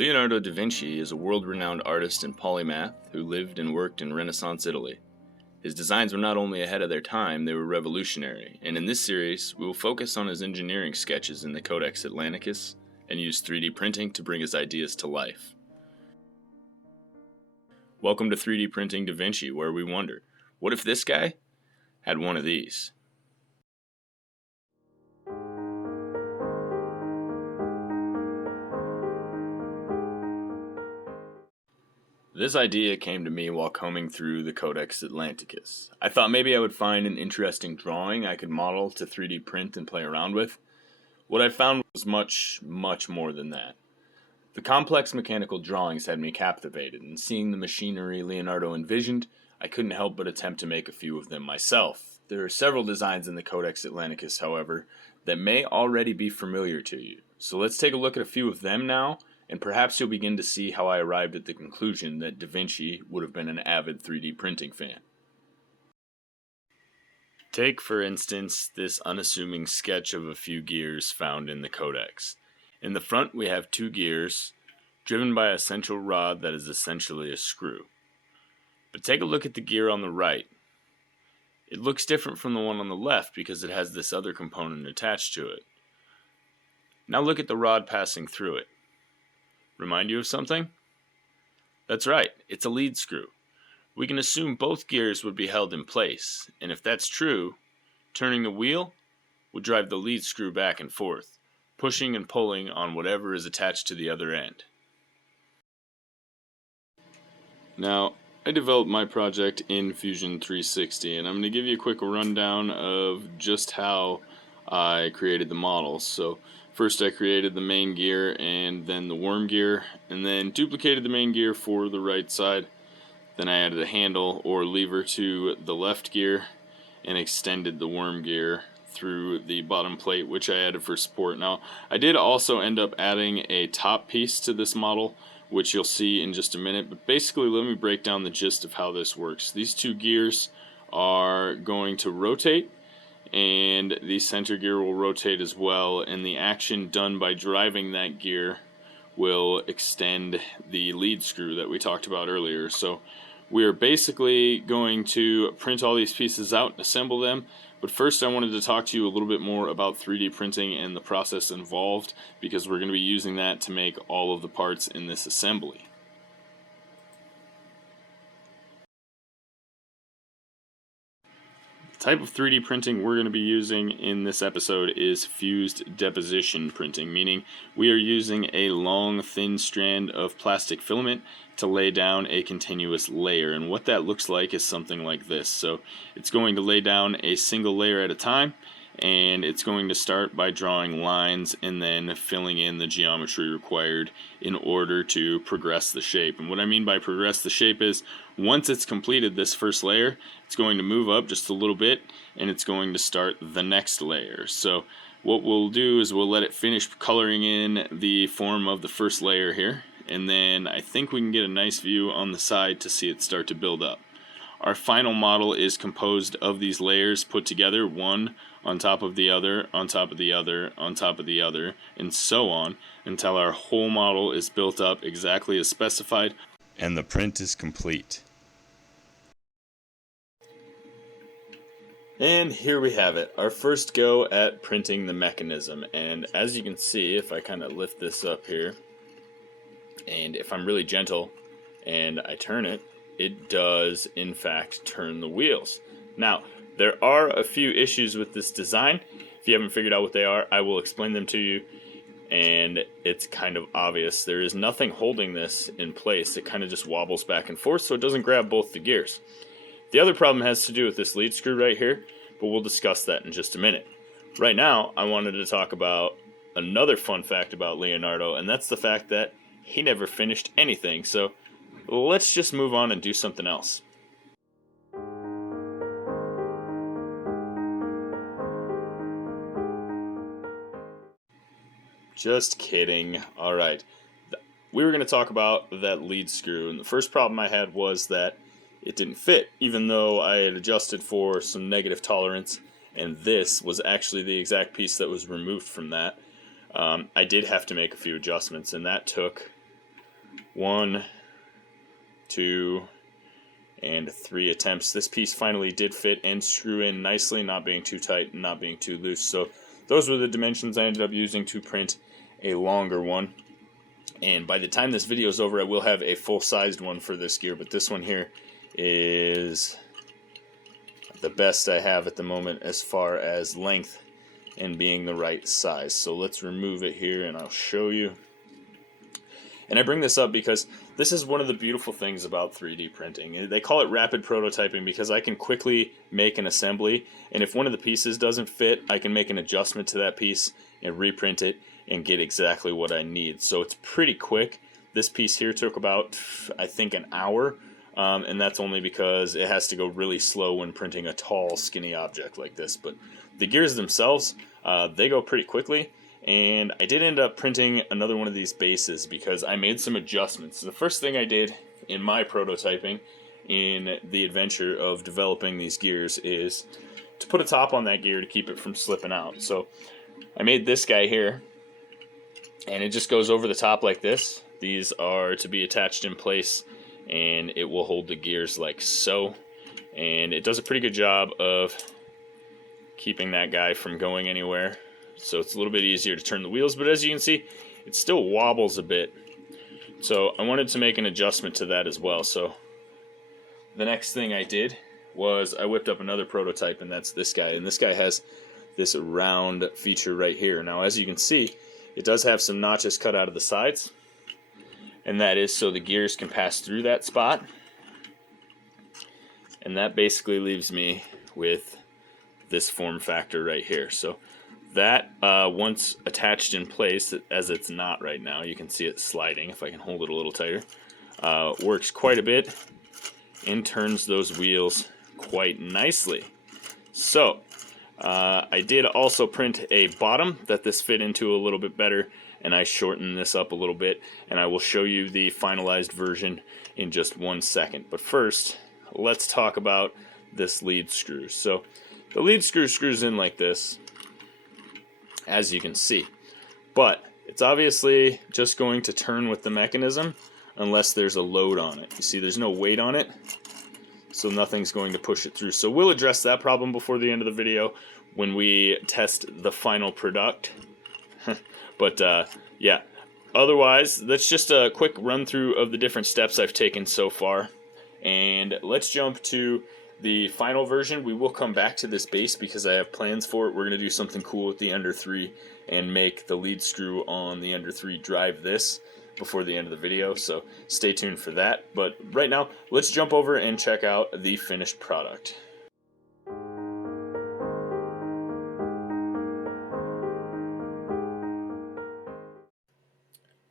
Leonardo da Vinci is a world-renowned artist and polymath who lived and worked in Renaissance Italy. His designs were not only ahead of their time, they were revolutionary, and in this series, we will focus on his engineering sketches in the Codex Atlanticus and use 3D printing to bring his ideas to life. Welcome to 3D Printing Da Vinci, where we wonder, what if this guy had one of these? This idea came to me while combing through the Codex Atlanticus. I thought maybe I would find an interesting drawing I could model to 3D print and play around with. What I found was much more than that. The complex mechanical drawings had me captivated, and seeing the machinery Leonardo envisioned, I couldn't help but attempt to make a few of them myself. There are several designs in the Codex Atlanticus, however, that may already be familiar to you. So let's take a look at a few of them now, and perhaps you'll begin to see how I arrived at the conclusion that Da Vinci would have been an avid 3D printing fan. Take, for instance, this unassuming sketch of a few gears found in the Codex. In the front we have two gears, driven by a central rod that is essentially a screw. But take a look at the gear on the right. It looks different from the one on the left because it has this other component attached to it. Now look at the rod passing through it. Remind you of something? That's right, it's a lead screw. We can assume both gears would be held in place, and if that's true, turning the wheel would drive the lead screw back and forth, pushing and pulling on whatever is attached to the other end. Now, I developed my project in Fusion 360, and I'm going to give you a quick rundown of just how I created the models. So first I created the main gear and then the worm gear, and then duplicated the main gear for the right side. Then I added a handle or lever to the left gear and extended the worm gear through the bottom plate, which I added for support. Now, I did also end up adding a top piece to this model, which you'll see in just a minute, but basically let me break down the gist of how this works. These two gears are going to rotate, and the center gear will rotate as well, and the action done by driving that gear will extend the lead screw that we talked about earlier. So we're basically going to print all these pieces out and assemble them, but first I wanted to talk to you a little bit more about 3D printing and the process involved, because we're going to be using that to make all of the parts in this assembly. The type of 3D printing we're going to be using in this episode is fused deposition printing, meaning we are using a long, thin strand of plastic filament to lay down a continuous layer, and what that looks like is something like this. So it's going to lay down a single layer at a time, and it's going to start by drawing lines and then filling in the geometry required in order to progress the shape. And what I mean by progress the shape is, once it's completed this first layer, it's going to move up just a little bit and it's going to start the next layer. So what we'll do is we'll let it finish coloring in the form of the first layer here, and then I think we can get a nice view on the side to see it start to build up. Our final model is composed of these layers put together, one on top of the other, on top of the other, on top of the other, and so on, until our whole model is built up exactly as specified and the print is complete. And here we have it, our first go at printing the mechanism. And as you can see, if I kind of lift this up here, and if I'm really gentle and I turn it, it does in fact turn the wheels. Now, there are a few issues with this design. If you haven't figured out what they are, I will explain them to you, and it's kind of obvious. There is nothing holding this in place. It kind of just wobbles back and forth, so it doesn't grab both the gears. The other problem has to do with this lead screw right here, but we'll discuss that in just a minute. Right now, I wanted to talk about another fun fact about Leonardo, and that's the fact that he never finished anything. So let's just move on and do something else. Just kidding. Alright, we were going to talk about that lead screw, and the first problem I had was that it didn't fit, even though I had adjusted for some negative tolerance, and this was actually the exact piece that was removed from that. I did have to make a few adjustments, and that took 1, 2, and 3 attempts. This piece finally did fit and screw in nicely, not being too tight and not being too loose. So those were the dimensions I ended up using to print a longer one. And by the time this video is over, I will have a full-sized one for this gear, but this one here is the best I have at the moment as far as length and being the right size. So let's remove it here and I'll show you. And I bring this up because this is one of the beautiful things about 3D printing. They call it rapid prototyping because I can quickly make an assembly, and if one of the pieces doesn't fit, I can make an adjustment to that piece and reprint it and get exactly what I need. So it's pretty quick. This piece here took about, I think, an hour, and that's only because it has to go really slow when printing a tall, skinny object like this. But the gears themselves, they go pretty quickly. And I did end up printing another one of these bases because I made some adjustments. The first thing I did in my prototyping in the adventure of developing these gears is to put a top on that gear to keep it from slipping out. So I made this guy here, and it just goes over the top like this. These are to be attached in place, and it will hold the gears like so. And it does a pretty good job of keeping that guy from going anywhere. So it's a little bit easier to turn the wheels, but as you can see, it still wobbles a bit. So I wanted to make an adjustment to that as well. So the next thing I did was I whipped up another prototype, and that's this guy. And this guy has this round feature right here. Now, as you can see, it does have some notches cut out of the sides, and that is so the gears can pass through that spot. And that basically leaves me with this form factor right here. So that, once attached in place, as it's not right now, you can see it sliding, if I can hold it a little tighter, works quite a bit and turns those wheels quite nicely. So, I did also print a bottom that this fit into a little bit better, and I shortened this up a little bit, and I will show you the finalized version in just 1 second. But first, let's talk about this lead screw. So, the lead screw screws in like this, as you can see, but it's obviously just going to turn with the mechanism unless there's a load on it. You see there's no weight on it, so nothing's going to push it through. So we'll address that problem before the end of the video when we test the final product. But yeah, otherwise that's just a quick run through of the different steps I've taken so far, and let's jump to the final version. We will come back to this base because I have plans for it. We're going to do something cool with the Ender 3 and make the lead screw on the Ender 3 drive this before the end of the video, so stay tuned for that. But right now, let's jump over and check out the finished product.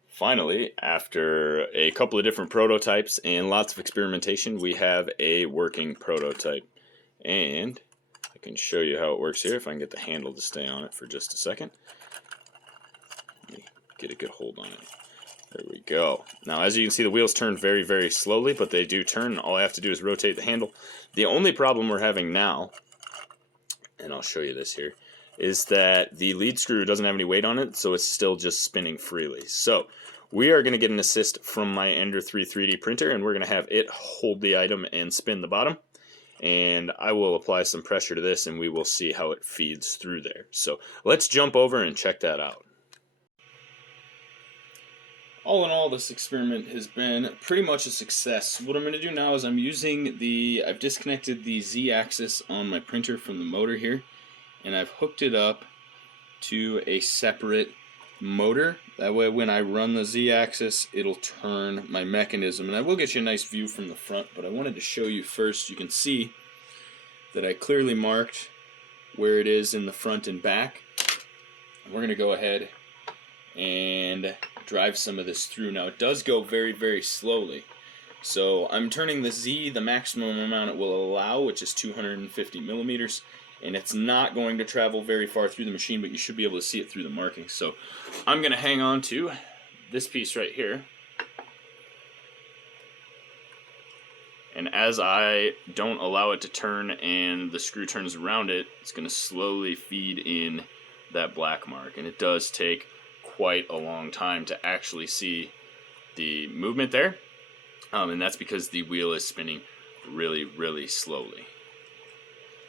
Finally, after a couple of different prototypes and lots of experimentation, we have a working prototype. And I can show you how it works here if I can get the handle to stay on it for just a second. Let me get a good hold on it. There we go. Now, as you can see, the wheels turn very, very slowly, but they do turn. All I have to do is rotate the handle. The only problem we're having now, and I'll show you this here, is that the lead screw doesn't have any weight on it, so it's still just spinning freely. So we are going to get an assist from my Ender 3 3D printer, and we're going to have it hold the item and spin the bottom. And I will apply some pressure to this, and we will see how it feeds through there. So let's jump over and check that out. All in all, this experiment has been pretty much a success. What I'm going to do now is I've disconnected the Z-axis on my printer from the motor here, and I've hooked it up to a separate motor. That way when I run the Z-axis, it'll turn my mechanism. And I will get you a nice view from the front, but I wanted to show you first. You can see that I clearly marked where it is in the front and back. And we're going to go ahead and drive some of this through. Now, it does go very, very slowly. So I'm turning the Z, the maximum amount it will allow, which is 250 millimeters. And it's not going to travel very far through the machine, but you should be able to see it through the markings. So I'm going to hang on to this piece right here. And as I don't allow it to turn and the screw turns around it, it's going to slowly feed in that black mark. And it does take quite a long time to actually see the movement there, and that's because the wheel is spinning really, really slowly.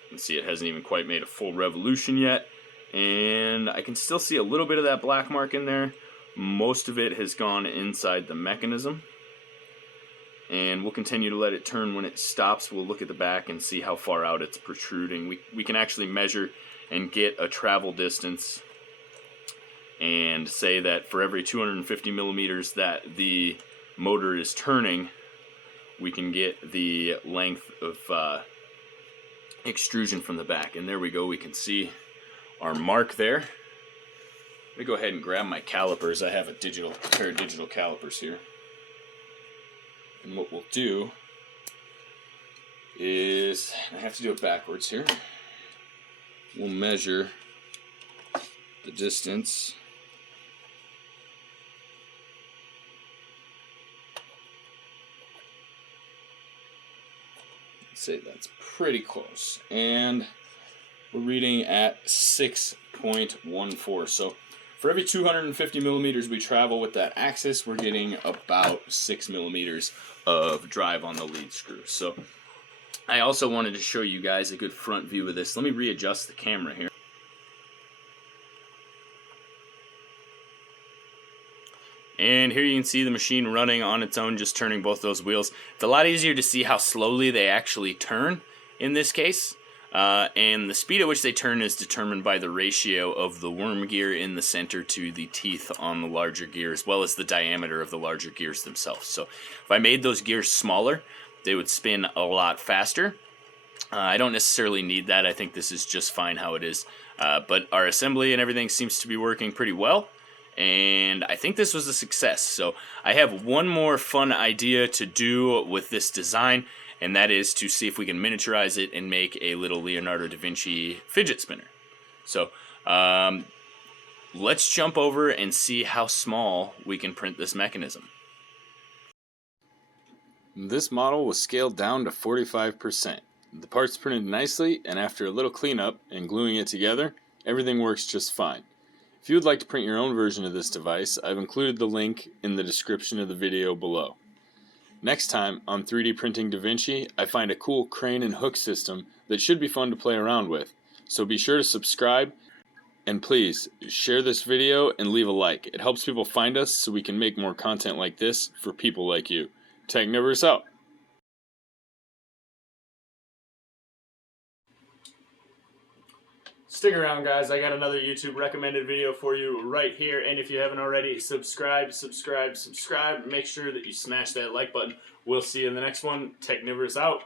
You can see it hasn't even quite made a full revolution yet, and I can still see a little bit of that black mark in there. Most of it has gone inside the mechanism, and we'll continue to let it turn. When it stops, we'll look at the back and see how far out it's protruding. We can actually measure and get a travel distance and say that for every 250 millimeters that the motor is turning, we can get the length of extrusion from the back. And there we go, we can see our mark there. Let me go ahead and grab my calipers. I have a pair of digital calipers here. And what we'll do is, I have to do it backwards here. We'll measure the distance. Say that's pretty close, and we're reading at 6.14. So for every 250 millimeters we travel with that axis, we're getting about 6 millimeters of drive on the lead screw. So I also wanted to show you guys a good front view of this. Let me readjust the camera here. And here you can see the machine running on its own, just turning both those wheels. It's a lot easier to see how slowly they actually turn in this case. And the speed at which they turn is determined by the ratio of the worm gear in the center to the teeth on the larger gear, as well as the diameter of the larger gears themselves. So if I made those gears smaller, they would spin a lot faster. I don't necessarily need that. I think this is just fine how it is. But our assembly and everything seems to be working pretty well. And I think this was a success. So I have one more fun idea to do with this design, and that is to see if we can miniaturize it and make a little Leonardo da Vinci fidget spinner. So let's jump over and see how small we can print this mechanism. This model was scaled down to 45%. The parts printed nicely, and after a little cleanup and gluing it together, everything works just fine. If you would like to print your own version of this device, I've included the link in the description of the video below. Next time on 3D Printing Da Vinci, I find a cool crane and hook system that should be fun to play around with. So be sure to subscribe, and please share this video and leave a like. It helps people find us so we can make more content like this for people like you. Technivorous out. Stick around, guys. I got another YouTube recommended video for you right here. And if you haven't already, subscribe. Make sure that you smash that like button. We'll see you in the next one. Technivorous out.